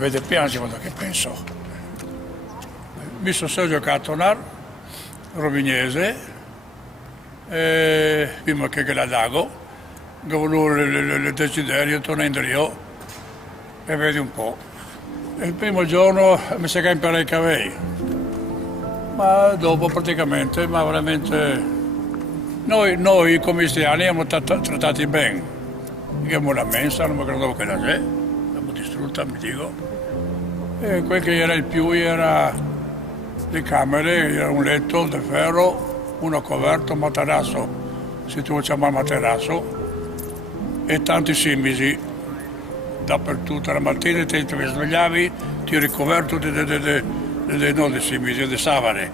vede piangere quello che penso. Mi sono giocato a Rovignese, prima che la dago, che volevo il desiderio, torno indietro e vedi un po'. Il primo giorno mi sa che imparai i cavelli, ma dopo praticamente, ma veramente, noi come cristiani siamo trattati bene. Abbiamo la mensa, non mi credo che la c'è, l'abbiamo distrutta, mi dico. E quel che era il più era le camere, era un letto di ferro, uno coperto, materasso, si tu chiama materasso, e tanti simili dappertutto. La mattina ti svegliavi, ti eri coperto di simili, di savane,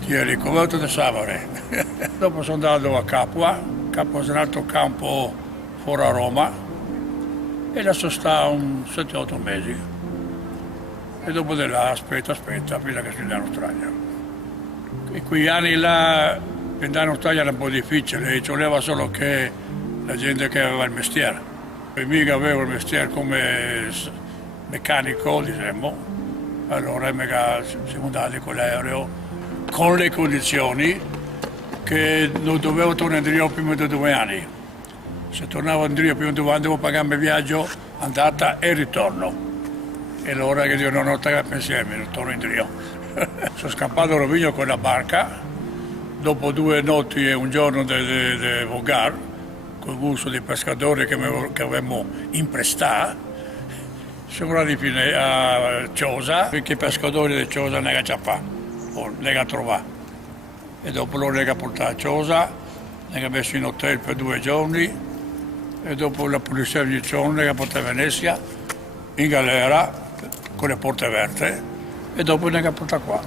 ti eri coperto di savane. Dopo sono andato a Capua è un altro campo fuori a Roma, e adesso sta un 7-8 mesi. E dopo di là aspetta, fino a che si andrà in Australia. E quegli anni là, per andare in Australia era un po' difficile, ci voleva solo che la gente che aveva il mestiere. E mica avevo il mestiere come meccanico, diciamo, allora siamo andati con l'aereo, con le condizioni che non dovevo tornare indietro prima di 2 anni. Se tornavo indietro prima di 2 anni dovevo pagarmi il viaggio, andata e ritorno. E allora che io non ho tagliato pensiero, non torno indietro. Sono scappato a Rovigno con la barca, dopo 2 notti e un giorno di vogar, con il gusto di pescatori che avevamo imprestato, siamo arrivati fino a Ciosa, perché i pescatori di Ciosa non ci fa, non ci trovare. E dopo loro ne ha portato a Ciosa, ne ha messo in hotel per 2 giorni, e dopo la polizia di Ciosa ne ha portato a Venezia, in galera, con le porte aperte, e dopo ne ha portato qua.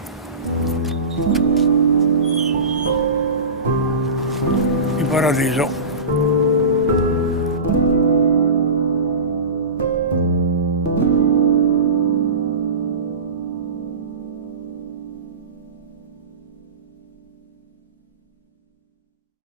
In paradiso.